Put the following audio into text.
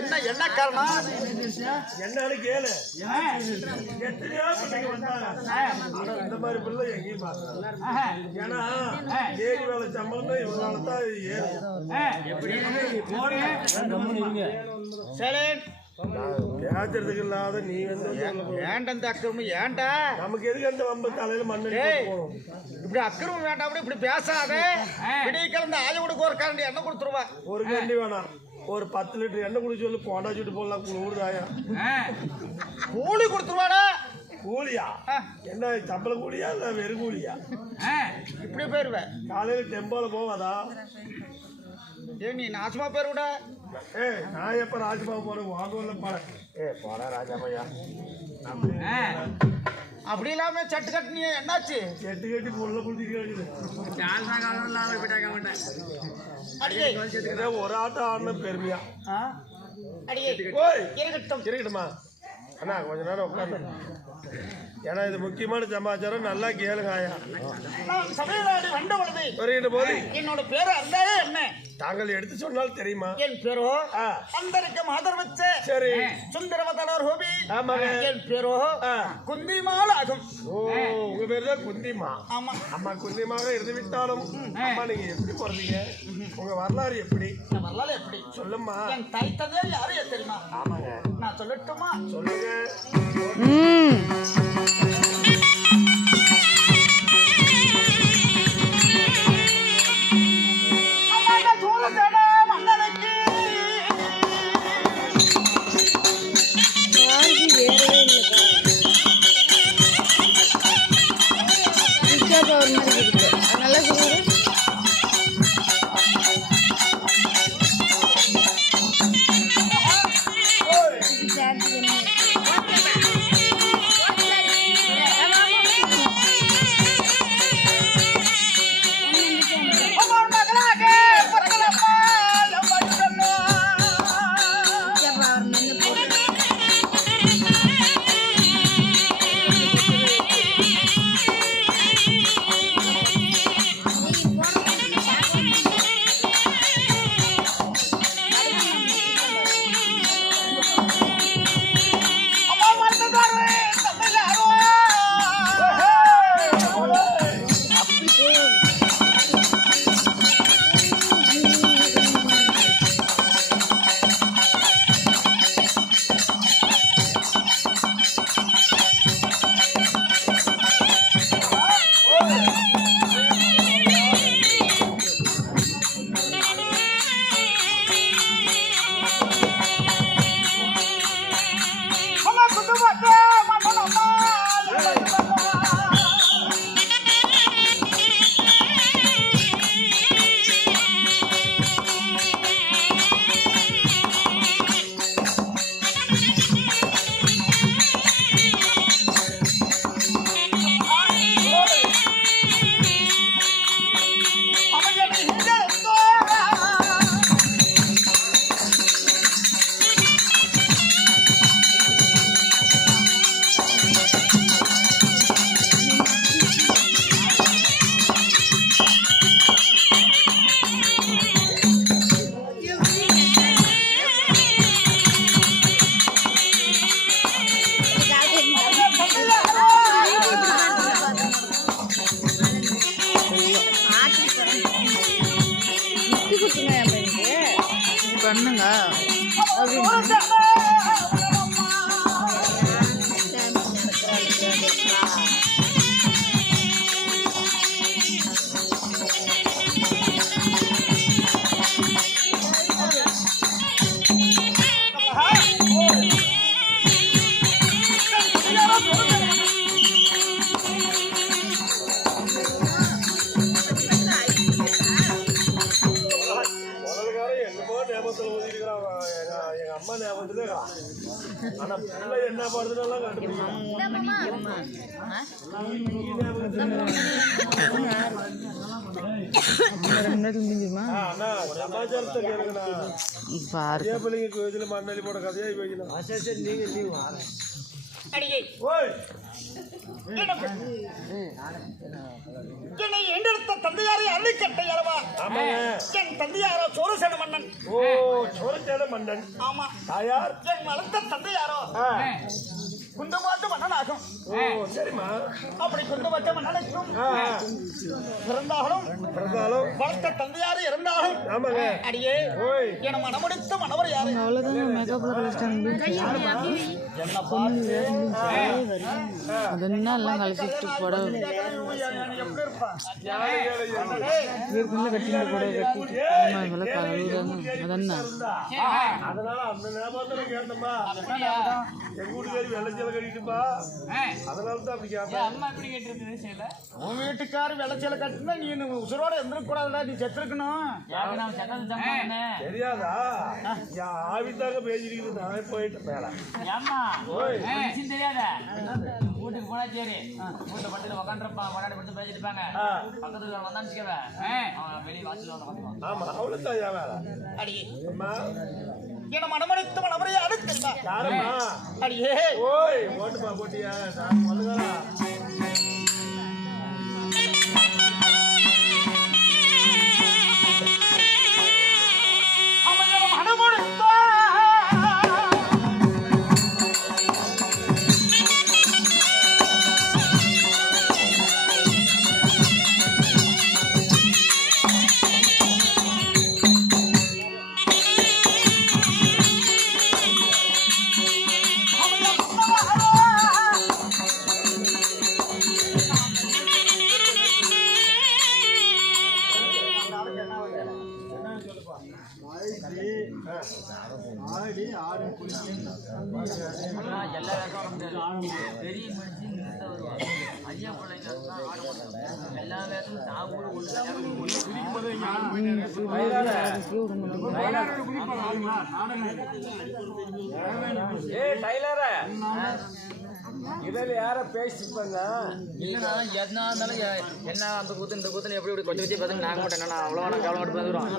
என்ன என்ன காரணம் என்னன்னு கேளு. எத்தனையோ பிள்ளைங்க வந்தாங்க, இந்த மாதிரி பிள்ளை எங்கேயும் பார்க்கல. ஏன்னா ஏரி வேலை சம்பளம் தான் இவங்களால தான் ஏறதுக்கு இல்லாத நீ வந்து ஏண்ட அக்கிரமம் ஏன்டா நமக்கு எதுக்கு அந்த வம்பு தலையில மண்ணு போகணும். இப்படி அக்கிரமம் வேண்டாம், இப்படி பேசாத. விடிய கலந்து ஆளு கொடுக்க ஒரு கரண்டி எண்ணெய் கொடுத்துருவா. ஒரு கரண்டி வேணாம், ஒரு 10 லிட்டர் எண்ணெய் குடிச்சு சொல்லி போண்டா சுட்டு போடலாம். ஊடுதாயா கூலி கொடுத்துருவாடா. கூலியா? என்ன சம்பள கூலியா இல்ல வெறும் கூலியா? இப்படி போயிருவேன். காலையில டெம்போல போவாதா? நீ நாசமா போயிருவிட. நான் எப்ப ராஜபா போறேன் வாங்கல போறேன். போடா ராஜாமையா. அப்படி இல்லாம சட்டு கட்டு நீ என்னாச்சு? செட்டு கட்டி புள்ள புடிச்சிருக்கு. ஒரு ஆட்டம் ஆடின பெருமையா இருக்கட்டுமா? அண்ணா கொஞ்ச நேரம் உட்காந்து, ஏன்னா இது முக்கியமான சமாச்சாரம், நல்லா கேளுங்க. போது என்னோட பேரு அந்தாயே என்ன தாங்கள் எடுத்து சொன்னால் தெரியுமா? என் பேரோ அந்தரிக்க மாதர் வச்ச சரி சுந்தரவதனர் ஹோபி. ஆமாங்க. என் பேரோ குந்திமால் ஆகும். ஓ, உங்க பேரு தான் குந்திமா? ஆமா. அம்மா குந்திமாக இருந்து விட்டாலும் அம்மா நீங்க எப்படி போறீங்க? உங்க வரலாறு எப்படி? வரலாறு எப்படி சொல்லுமா? என் தாய் தந்தையர் யாரும் தெரியுமா? ஆமாங்க. நான் சொல்லட்டுமா? சொல்லுங்க. பண்ணுங்க. எங்க அம்மா ஞாபகத்துல ஆனா பிள்ளை என்ன பாடுறதுலாம் சமாச்சாரத்தை கேளுங்கண்ணா பிள்ளைங்க கோயில மண்ணலி போட கதையா வைக்கணும் நீங்க என்னை என்றெடுத்த தந்தையாரை அள்ளிக்கட்டை அளவா என் தந்தையாரோ சோழசேன மன்னன். ஓ சோழசேன மன்னன். ஆமா. தாயார் என் வளர்த்த தந்தையாரோ குந்தமாட்டு மன்னனாகும். ஓ சரிம்மா. அப்படி குந்தமாட்ட மன்னனுக்கும் பிறந்தாலும் வளர்த்த தந்தையாரு இறந்தாலும் ஆமாங்க அடியே என மனமுடித்த மனவர் யாரு? என்ன பார்த்து அதெல்லாம் கழிச்சிட்டு போட அதனால அந்த ஞாபகத்துல கேட்டோம்மா எங்க வீட்டுக்காரி வெள்ளச்சல கட்டிட்டுப்பா அதனால தான் அப்படி கேட்டேன். உன் வீட்டுக்காரு வெள்ளச்சல கட்டினா நீ உசுரோட எந்திருக்க கூடாதுடா, நீ செத்துருக்கணும். தெரியாதா ஆவித்தாங்க பேசிட்டு நான் போயிட்டு மேல தெரியாத வீட்டுக்கு போனா சரி வீட்டுல பட்டில உக்காந்துருப்பான் விளையாடி படுத்து பேசிட்டு இருப்பாங்க. பக்கத்துல வந்தான்னு அவன் வெளியே வாசல். ஆமா அவ்வளவுதான் என் வேலை. அடியே அம்மா என மனமடித்த மனவரை அடுத்த யாரம்மா? அடியே ஓய் ஓட்டுமா போட்டியா நான் சொல்லுங்களா எல்லா வேகம் பெரிய மனுஷன் ஐயா பிள்ளைங்க எல்லா வேகமும் சாப்பிட இதில் யார பேசிப்பாங்க இல்லைண்ணா எதுனா இருந்தாலும் என்ன அந்த கூத்து இந்த கூத்துல எப்படி கொண்டு வச்சு பார்த்து நாங்கள் மட்டும் என்னன்னா அவ்வளோ கவலை மட்டும் வந்துடும்.